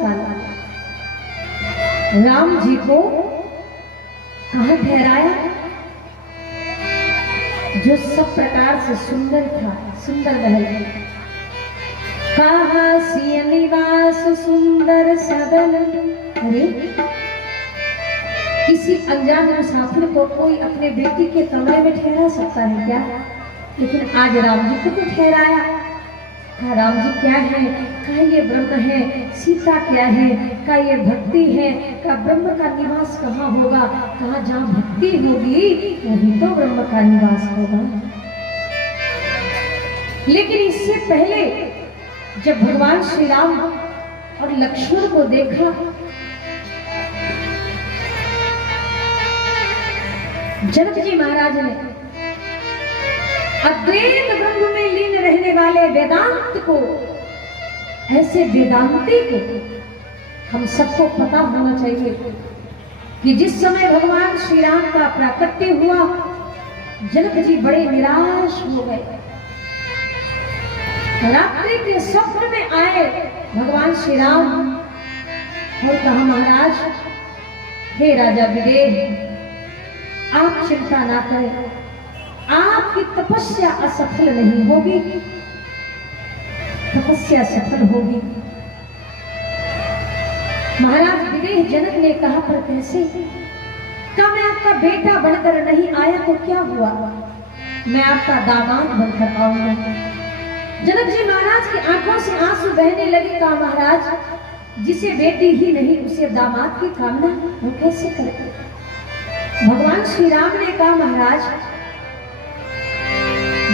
काल राम जी को कहाँ ठहराया, जो सब प्रकार से सुंदर था, सुंदर महल। कहा सिय निवास सुंदर सदन। अरे किसी अनजान मुसाफिर को कोई अपने बेटी के कमरे में ठहरा सकता है क्या? लेकिन आज राम जी को तो ठहराया। कहा राम जी क्या है? कहा ये ब्रह्म है। सीता क्या है? कहा ये भक्ति है। कहा ब्रह्म का निवास कहाँ होगा? कहा जहाँ भक्ति होगी वही तो ब्रह्म का निवास होगा। लेकिन इससे पहले जब भगवान श्री राम और लक्ष्मण को देखा, जनक जी महाराज ने अद्वैत ब्रह्म में लीन रहने वाले वेदांत को, ऐसे वेदांती को हम सबको पता होना चाहिए कि जिस समय भगवान श्री राम का प्राकट्य हुआ, जनक जी बड़े निराश हो गए। रात्रि के स्वप्न में आए भगवान श्री राम और कहा महाराज, हे राजा विदेह, आप चिंता ना करें, आपकी तपस्या असफल नहीं होगी, तपस्या सफल होगी। महाराज विदेह जनक ने कहा पर कैसे? कहा मैं आपका बेटा बनकर नहीं आया तो क्या हुआ, मैं आपका दामाद बनकर आऊंगा। जनक जी महाराज की आंखों से आंसू बहने लगे। कहा महाराज जिसे बेटी ही नहीं उसे दामाद की कामना वो कैसे करे? भगवान श्री राम ने कहा महाराज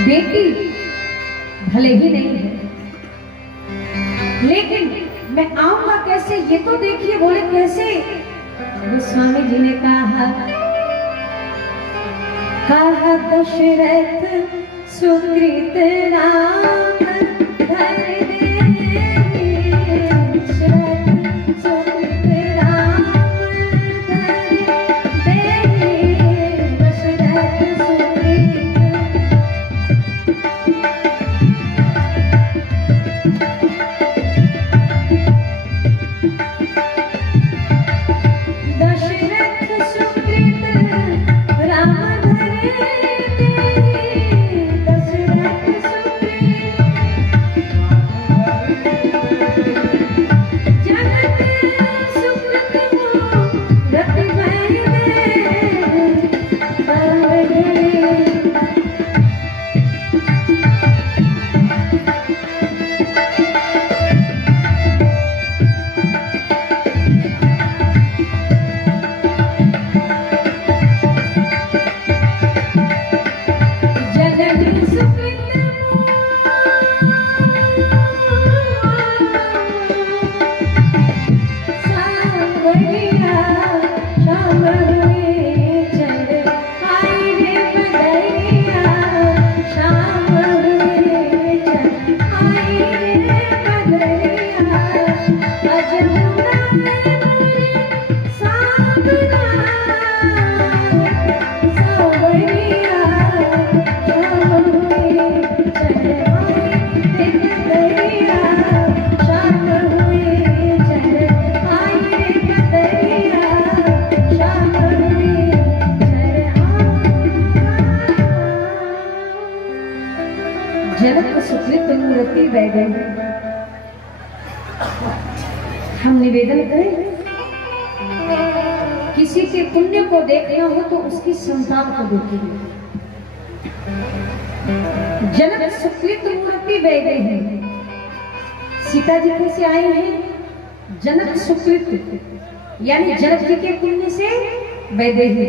बेटी भले ही नहीं है, लेकिन मैं आऊंगा कैसे ये तो देखिए। बोले कैसे? गोस्वामी जी ने कहा दशरथ सुकृत राम धर हम निवेदन करें, किसी के पुण्य को देखना हो तो उसकी संतान को देखिए। जनक सुकृत मूर्ति बह गए हैं। सीता जी कैसे आए हैं? जनक सुकृत यानी जनक जी के पुण्य से वैदेही,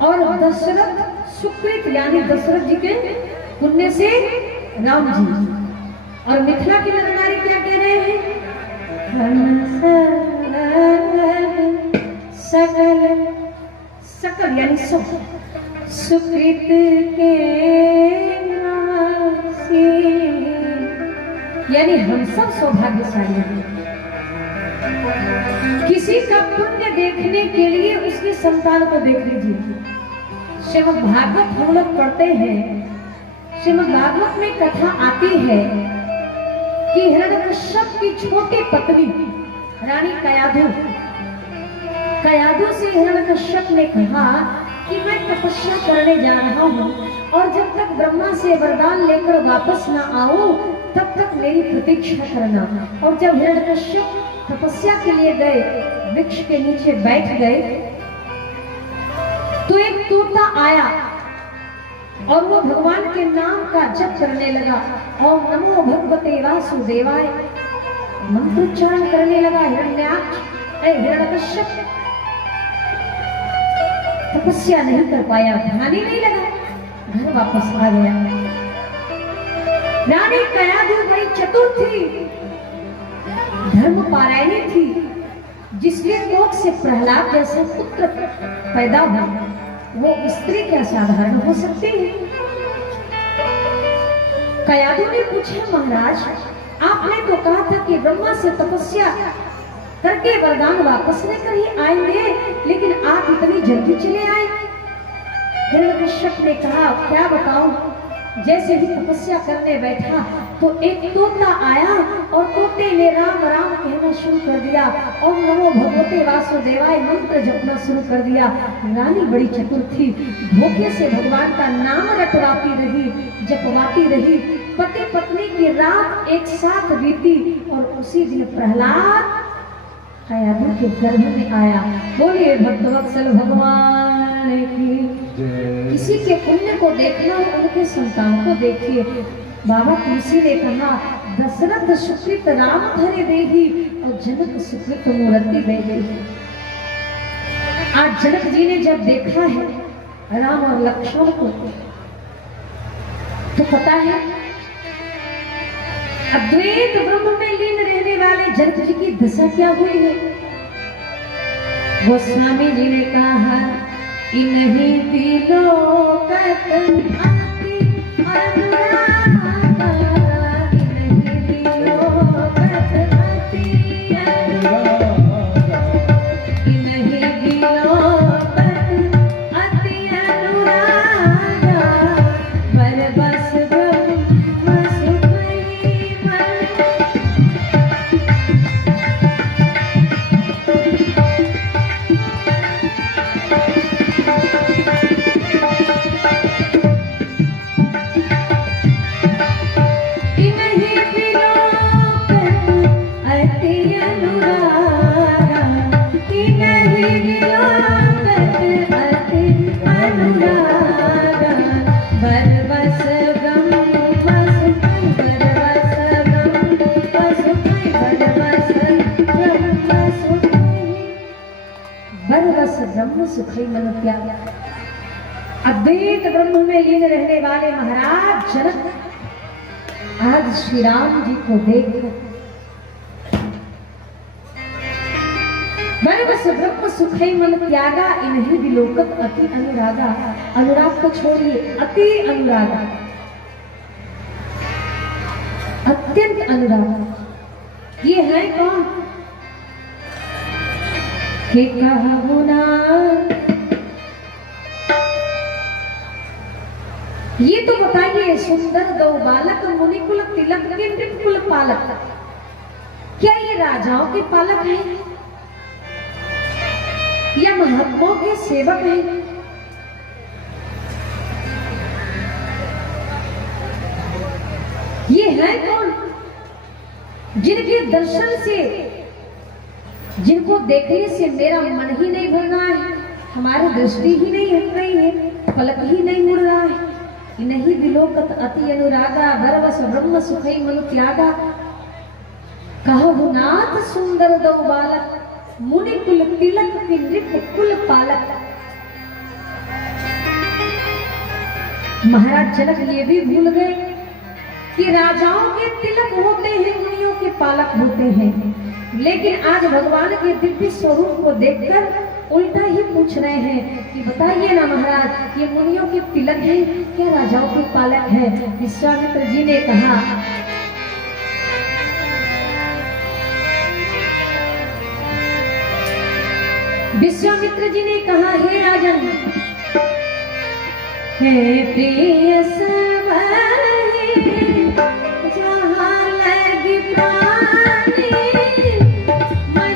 और दशरथ सुकृत यानी दशरथ जी के पुण्य से राम जी। और मिथिला के नर नारी क्या कह रहे हैं? सकल सकल यानी सब सुकृत के यानी हम सब सौभाग्यशाली हैं। किसी का पुण्य देखने के लिए उसकी संतान को देख लीजिए। श्रीमद् भागवत हम लोग पढ़ते हैं, श्रीमद् भागवत में कथा आती है कि हिरण्यकश्यप की छोटी पत्नी रानी कयाधु से हिरण्यकश्यप ने कहा कि मैं तपस्या करने जा रहा हूँ और जब तक ब्रह्मा से वरदान लेकर वापस ना आऊं तब तक मेरी प्रतीक्षा करना। और जब हिरण्यकश्यप तपस्या के लिए गए, वृक्ष के नीचे बैठ गए, तो एक तोता आया और वो भगवान के नाम का जप करने लगा। ओम नमो भगवते वासुदेवाय मंत्रोच्चारण करने लगा। हिरण्यकश्यप तपस्या नहीं कर पाया, ध्यान ही नहीं लगा, घर वापस आ गया। रानी कयाधु बड़ी चतुर थी, धर्म पारायणी थी, जिसके कोख से प्रहलाद जैसा पुत्र पैदा हुआ। वो स्त्री क्या साधारण हो सकती है? कयाधु ने पूछा, महाराज आपने तो कहा था कि ब्रह्मा से तपस्या करके वरदान वापस लेकर ही आएंगे, लेकिन आप इतनी जल्दी चले आए। हिरण्यकश्यप ने कहा, क्या बताऊं, जैसे ही तपस्या करने बैठा तो एक तोता आया और तोते ने राम राम कहना शुरू कर दिया, ओम नमो भगवते वासुदेवाय मंत्र जपना शुरू कर दिया। रानी बड़ी चतुर थी, धोखे से भगवान का नाम रटवाती रही, जपवाती रही। पति पत्नी की रात एक साथ बीती और उसी दिन प्रहलाद कयाधु के गर्भ में आया। बोलिए भक्तवत्सल भगवान की। किसी के पुण्य को देखना, उनके संतान को देखिए। बाबा तुलसी ने कहा, दशरथ सुकृत राम धरे देही और जनक सुकृत मूर्ति दे देही। आज जनक जी ने जब देखा है राम और लक्ष्मण को, तो पता है अद्वैत ब्रह्म में लीन रहने वाले जनक जी की दशा क्या हुई है। गोस्वामी जी ने कहा, इन्हीं तिलोकत अति अनुरागा, इन्हीं तिलोकत अति अनुरागा, इन्हीं तिलोकत अति अनुरागा, बरबस ब्रह्म सुखई मन। ब्रह्म सुखई मन त्याग। अद्वैत ब्रह्म में लीन रहने वाले महाराज जनक आज श्री राम जी को देख बस ब्रह्म सुखई मन त्यागा, इन्हीं विलोकत अति अनुरागा। अनुराग को छोड़िए, अति अनुरागा, अत्यंत अनुराग। ये है कौन? के कहूँ ना, ये तो बताइए, सुंदर गौ बालक मुनिकुल तिलक के नृकुल पालक, क्या ये राजाओं के पालक हैं या महात्माओं के सेवक हैं? ये है कौन जिनके दर्शन से, जिनको देखने से मेरा मन ही नहीं भर रहा है, हमारी दृष्टि ही नहीं हट रही है, पलक ही नहीं मुड़ रहा है। नहीं विलोकत अति अनुरागा, बरबस ब्रह्म सुखई मन त्यागा। कहु नाथ सुंदर दो बालक, मुनि कुल तिलक की नृप कुल पालक। महाराज जनक ये भी भूल गए कि राजाओं के तिलक होते हैं, मुनियों के पालक होते हैं, लेकिन आज भगवान के दिव्य स्वरूप को देखकर उल्टा ही पूछ रहे हैं कि बताइए ना महाराज, ये मुनियों के तिलक हैं क्या राजाओं के पालक हैं? विश्वामित्र जी ने कहा, विश्वामित्र जी ने कहा, हे राजन, हे प्रिय सवारी, जहाँ लगी प्राणी मन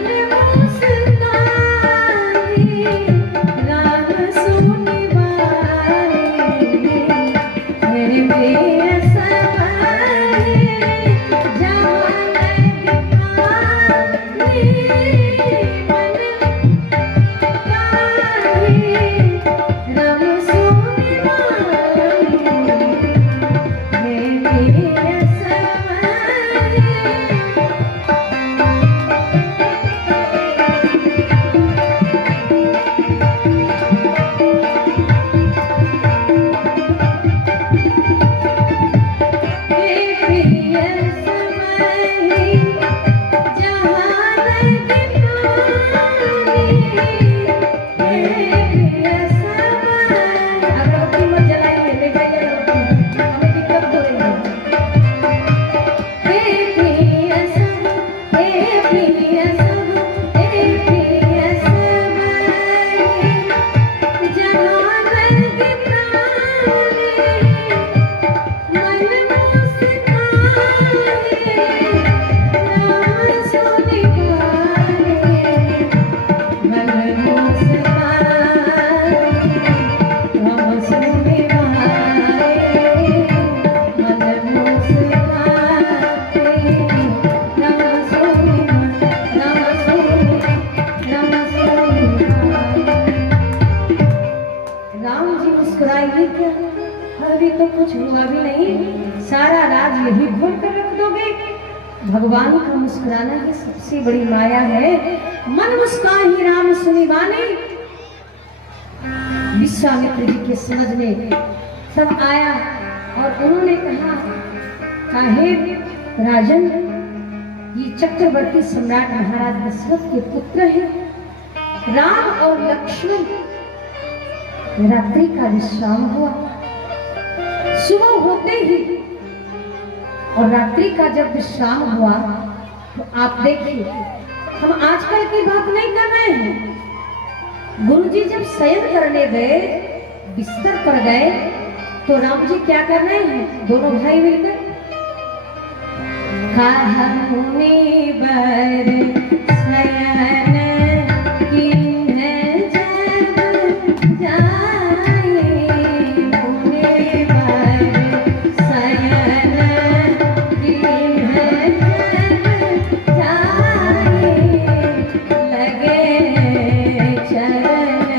भगवान का मुस्कुराना ही सबसे बड़ी माया है। मन मुस्काही राम सुनी वाणी। विश्वामित्र जी के समझ में सब आया और उन्होंने कहा, काहे राजन, ये चक्रवर्ती सम्राट महाराज दशरथ के पुत्र हैं। राम और लक्ष्मण, रात्रि का विश्राम हुआ। सुबह होते ही और रात्रि का जब विश्राम हुआ तो आप देखिए, हम आजकल की बात नहीं कर रहे हैं। गुरुजी जब शयन करने गए, बिस्तर पर गए, तो राम जी क्या कर रहे हैं? दोनों भाई मिलकर कहा मुनि बर शयन कीन्ह जब जाए, मुनि बर शयन कीन्ह जब जाए, लगे चरण चापन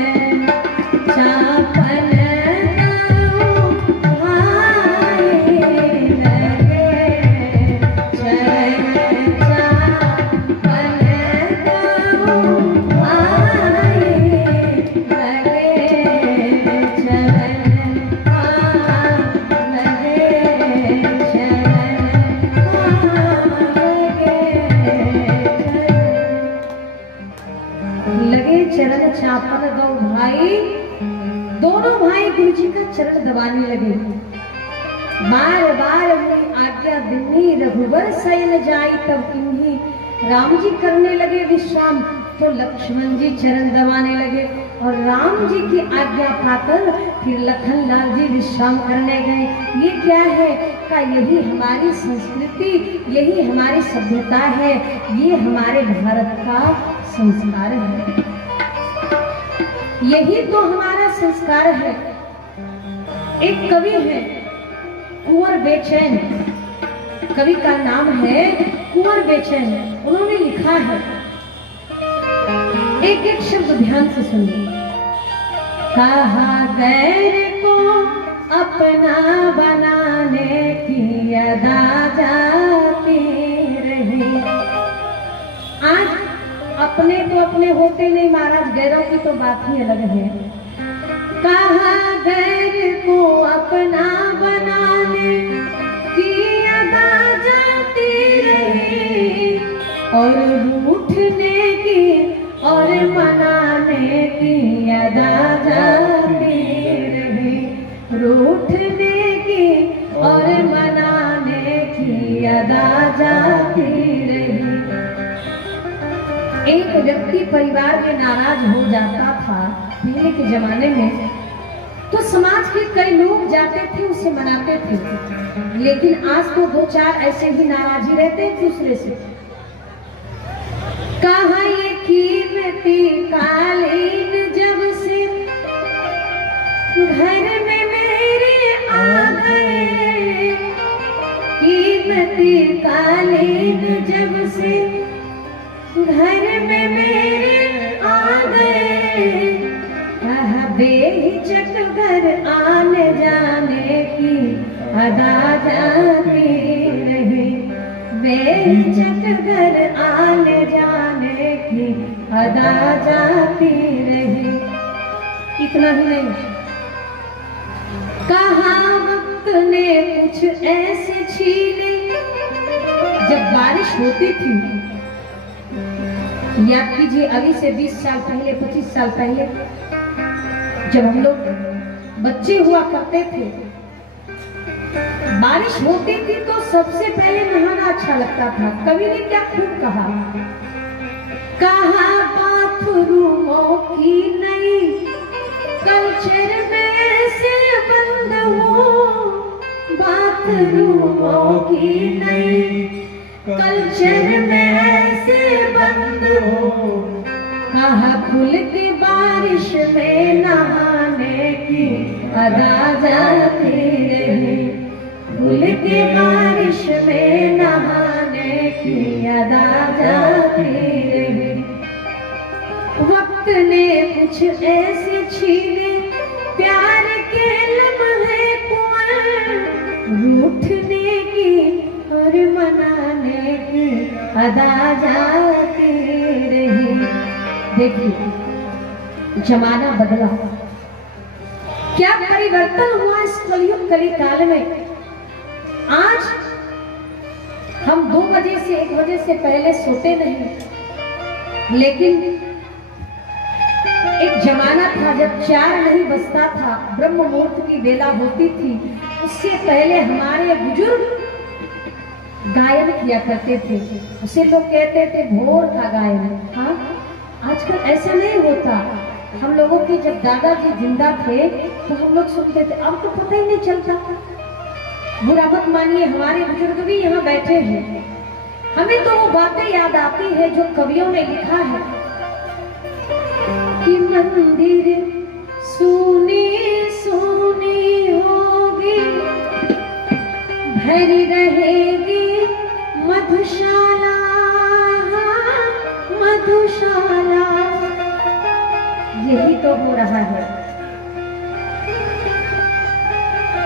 चापन दो भाई, दोनों भाई गुरु जी का चरण दबाने लगे। बार बार अपनी आज्ञा दिन्ही, रघुवर शयन जाई तब इन्हीं। राम जी करने लगे विश्राम, तो लक्ष्मण जी चरण दबाने लगे और राम जी की आज्ञा पाकर फिर लखन लाल जी विश्राम करने गए। ये क्या है? का यही हमारी संस्कृति, यही हमारी सभ्यता है, ये हमारे भारत का संस्कार है, यही तो हमारा संस्कार है। एक कवि है कुंवर बेचैन, कवि का नाम है कुंवर बेचैन। उन्होंने लिखा है, एक एक शब्द ध्यान से सुनिए। कहा गैर को अपना बनाने की अदा जाती रही। आज अपने तो अपने होते नहीं महाराज, गैरों की तो बात ही अलग है। कहा गैर को अपना बनाने की अदा जाती रही, और रूठने की और मनाने की अदा जाती रही, रूठने की और मनाने की अदा जाती रही। एक व्यक्ति परिवार में नाराज हो जाता था पहले के जमाने में, तो समाज के कई लोग जाते थे, उसे मनाते थे। लेकिन आज तो दो चार ऐसे ही नाराजी रहते एक दूसरे से। कहा ये कीमती कालीन जब से घर में मेरे आ गए, कीमती कालीन जब से घर में अदा जाती रही, बेहिचक घर आने जाने की अदा जाती रही। इतना ही नहीं, कहा वक्त ने कुछ ऐसे छीने। जब बारिश होती थी, याद कीजिए अभी से 20 साल पहले, 25 साल पहले जब हम लोग बच्चे हुआ करते थे, बारिश होती थी तो सबसे पहले नहाना अच्छा लगता था। कवि ने क्या खूब कहा, बाथरूमों की नई कल्चर में से बंद हो, बाथरूमों की नई कल्चर में से बंद हो। कहा खुलती बारिश में नहाने की अदा जाती रही, खुलती बारिश में नहाने की अदा जाती रही। वक्त ने कुछ ऐसे छीने, प्यार के लम्हे कुंवर, रूठने की और मनाने की अदा जाती रही। देखिए जमाना बदला, क्या परिवर्तन हुआ इस कलयुग कली काल में। आज हम 2 बजे से 1 बजे से पहले सोते नहीं, लेकिन एक जमाना था जब 4 नहीं बजता था, ब्रह्म मुहूर्त की बेला होती थी, उससे पहले हमारे बुजुर्ग गायन किया करते थे। उसे लोग कहते थे भोर का गायन। हाँ, आजकल ऐसा नहीं होता। हम लोगों के जब दादाजी जिंदा थे तो हम लोग सुनते थे, अब तो पता ही नहीं चलता। बुरा मत मानिए, हमारे बुजुर्ग भी यहाँ बैठे हैं, हमें तो वो बातें याद आती है जो कवियों ने लिखा है कि मंदिर सुनी सुनी होगी, भरी रहेगी मधुशाला, मधुशाला। यही तो हो रहा है।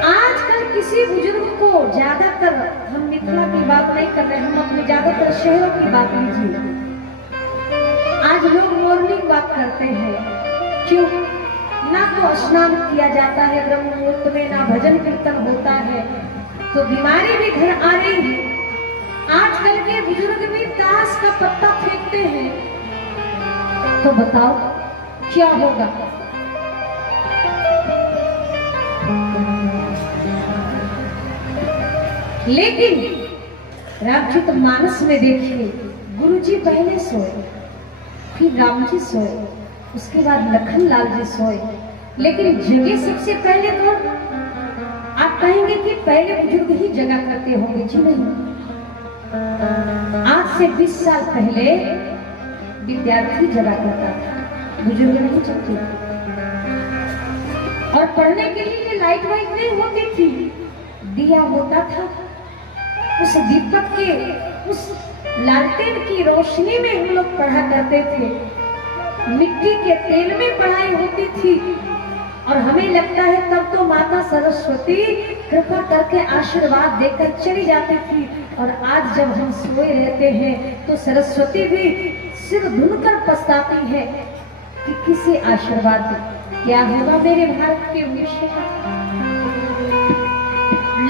आजकल किसी बुजुर्ग को ज्यादातर, हम मिथिला की बात नहीं कर रहे, हम अपने ज्यादातर शहरों की बात लीजिए। आज लोग मॉर्निंग वॉक करते हैं, क्यों? ना तो स्नान किया जाता है ब्रह्म मुहूर्त में, ना भजन कीर्तन होता है, तो बीमारी भी घर आ रही है। आजकल के बुजुर्ग भी ताश का पत्ता फेंकते हैं, तो बताओ क्या होगा। लेकिन रामचरितमानस में देखिए, गुरुजी पहले सोए, फिर राम जी सोए, उसके बाद लखन लाल जी सोए, लेकिन जगह सबसे पहले कौन? आप कहेंगे कि पहले बुजुर्ग ही जगा करते होंगे। जी नहीं, आज से 20 साल पहले विद्यार्थी जगा करता था, बुजुर्ग नहीं जगते। और पढ़ने के लिए लाइट वाइट नहीं होती थी, दिया होता था। उस दीपक के, उस लालटेन की रोशनी में हम लोग पढ़ा करते थे। मिट्टी के तेल में पढ़ाई होती थी, और हमें लगता है तब तो माता सरस्वती कृपा करके आशीर्वाद देकर चली जाती थी। और आज जब हम सोए रहते हैं तो सरस्वती भी सिर धुनकर पछताती है कि किसी आशीर्वाद दे। क्या होगा मेरे भारत के भविष्य का?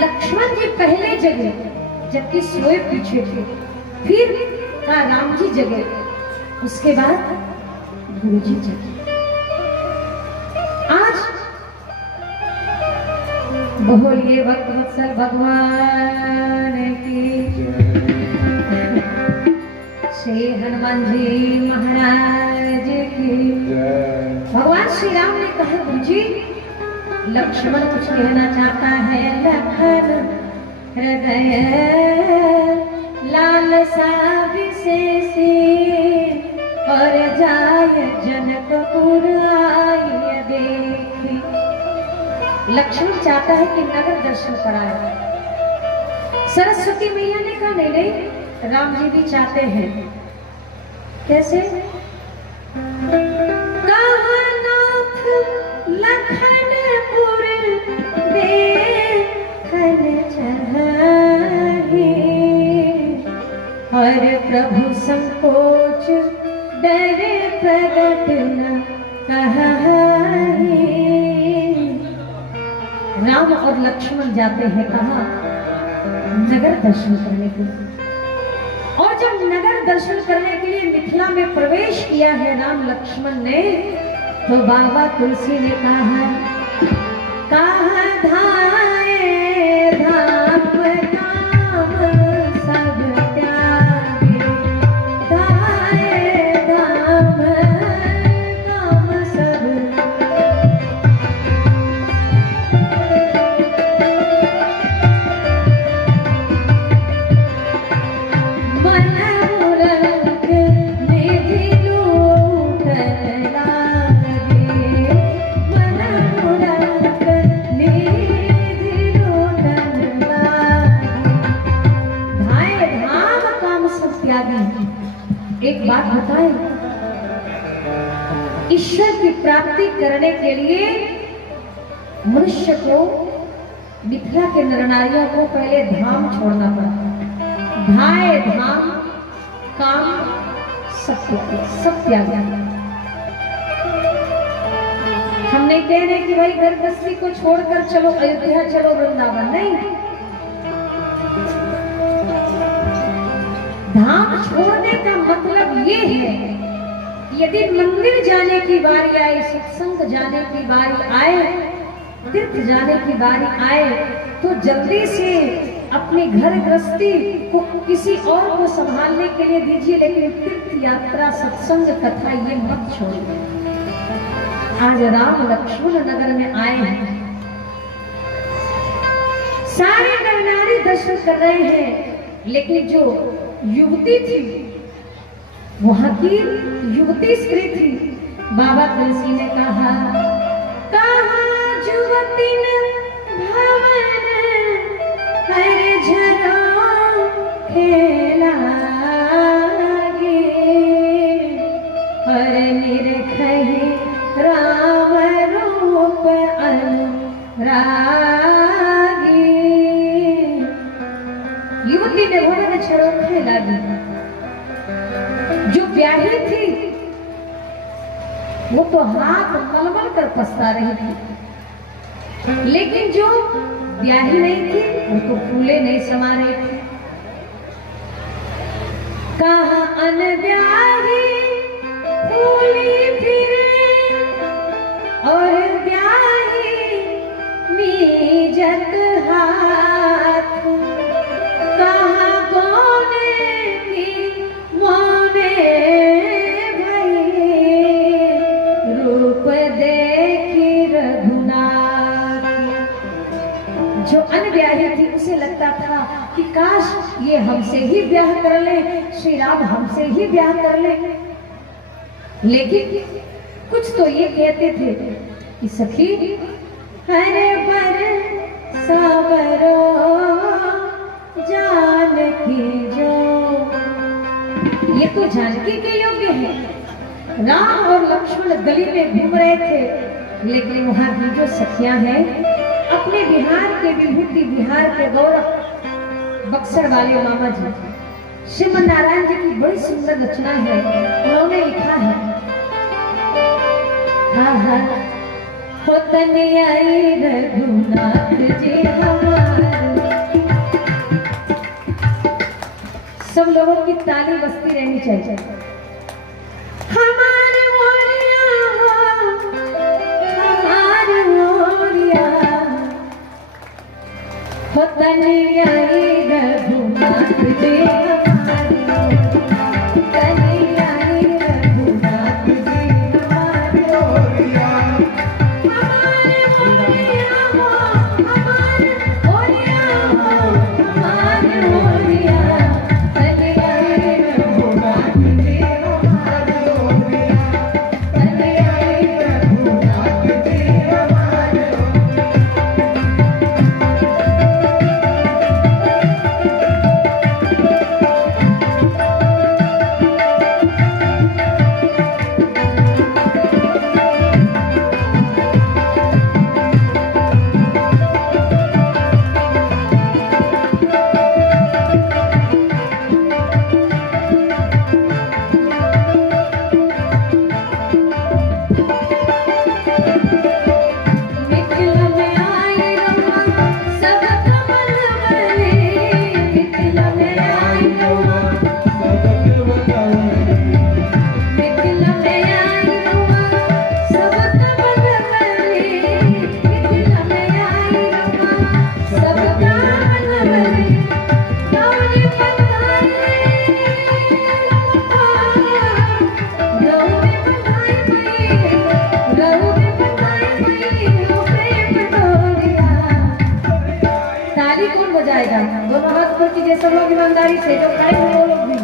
लक्ष्मण जी पहले जगे, जबकि सोए पीछे थे, फिर का राम जी जगे, उसके बाद गुरु जी जगे। आज बोलिए भक्त वत्सल भगवान की, श्री हनुमान जी महाराज की। भगवान श्री राम ने कहा, गुरु जी लक्ष्मण कुछ कहना चाहता है। लखन हृदय लालसा विशेषी, और जाय जनकपुर आय देखी। लक्ष्मण चाहता है कि नगर दर्शन कराए। सरस्वती मैया ने कहा नहीं नहीं, राम जी भी चाहते हैं। कैसे? नाथ लखनपुर देखन डर प्रगट न कहाई। राम और लक्ष्मण जाते हैं कहा? नगर दर्शन करने के लिए। और जब नगर दर्शन करने के लिए मिथिला में प्रवेश किया है राम लक्ष्मण ने, तो बाबा तुलसी ने कहा धाये धाम काम सब त्यागे, धाये धाम काम सब। एक बात बताएं, ईश्वर की प्राप्ति करने के लिए मनुष्य को, मिथिला के नरनारियों को पहले धाम छोड़ना पड़ा। धाये धाम काम सब त्याग। हम नहीं कह रहे कि भाई घर गृहस्थी को छोड़कर चलो अयोध्या, चलो वृंदावन, नहीं। धाम छोड़ने का मतलब ये है, यदि मंदिर जाने की बारी आए, सत्संग जाने की बारी आए, तीर्थ जाने की बारी आए, तो जल्दी से अपनी घर गृहस्थी को किसी और को संभालने के लिए दीजिए, लेकिन तीर्थ यात्रा, सत्संग, कथा ये मत छोड़िए। आज राम लक्ष्मण नगर में आए हैं, सारे नर नारी दर्शन कर रहे हैं, लेकिन जो युवती थी, वहां की युवती स्त्री थी। बाबा तुलसी ने कहा युवती भवन हर झरो खेला गे, हर निरखहि राम रूप अनुरागी। युवती ने भवन झरोखे लगी। जो ब्याही थी वो तो हाथ मलमल कर पछता रही थी, लेकिन जो ब्याही नहीं थी वो तो फूले नहीं समा रही थी। कहा अनब्याही फूली फिरे और ब्याही मीजत हाथ, कहा गोने की मोने भई रूप देखी रघुनाथ। जो अनब्याही थी उसे लगता था कि काश ये हमसे ही ब्याह कर ले, श्री राम हमसे ही ब्याह कर ले, लेकिन कुछ तो ये कहते थे कि सखी हरे पर सावरो जानकी जो, ये तो जानकी के योग्य है। राम और लक्ष्मण गली में घूम रहे थे, लेकिन वहां की जो सखियां हैं, अपने बिहार के विभूति, बिहार के गौरव, बक्सर वाले मामा जी श्रीमन नारायण जी की बड़ी सुंदर रचना है। उन्होंने लिखा है आई रघुनाथ जी हमारे। सब लोगों की ताली बजती रहनी चाहिए। हमारे मोरिया हो, हमारे मोरिया आई रघुनाथ जी हमारे लीजिए सब लोग ईमानदारी से, जो खड़े हैं वो लोग भी।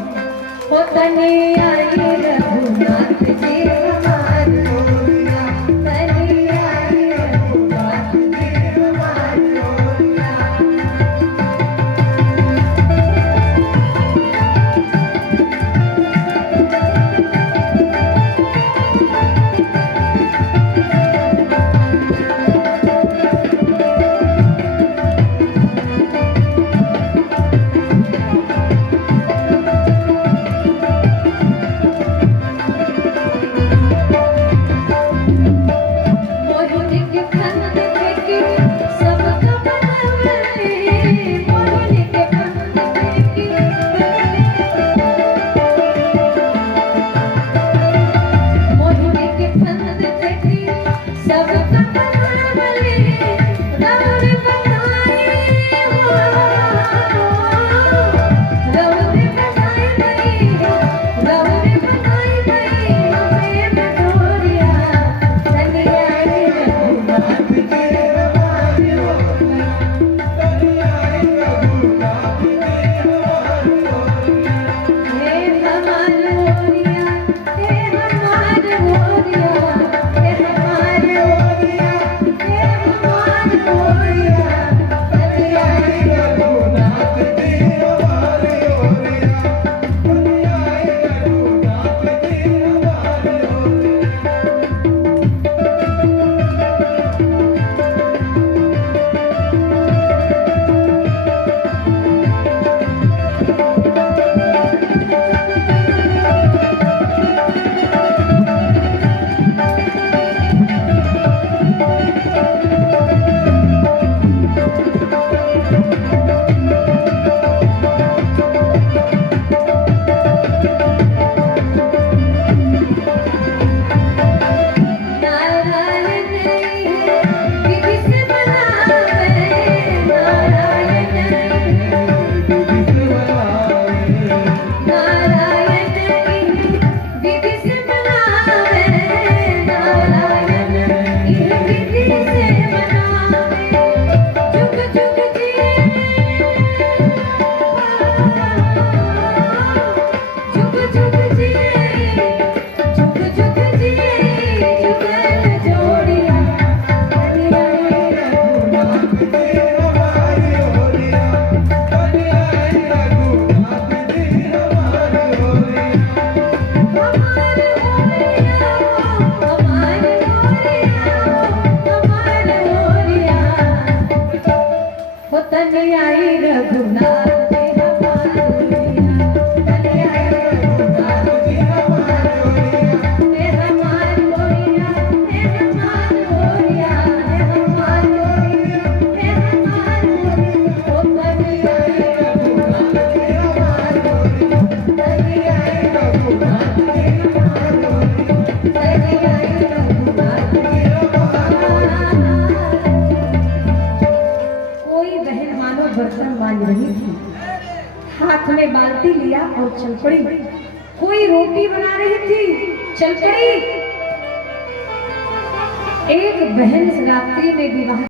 हो तनी आई रघुनाथ जी हमार गोरिया, तनी आई रघुनाथ जी हमार गोरिया। तनी आई रघुनाथ जी हमार गोरिया, तनी आई रघुनाथ जी हमार गोरिया, हे हमार गोरिया, हे हमार गोरिया, हे हमार गोरिया, हे हमार गोरिया। हो तनी आई रघुनाथ जी हमार गोरिया, तनी आई रघुनाथ जी हमार गोरिया, तनी आई रघुनाथ जी हमार। कोई बहन मानो बर्तन मांज रही थी, हाथ में बाल्टी लिया और चल पड़ी। कोई रोटी बना रही थी, चल पड़ी। एक बहन इस रात्रि में विवाह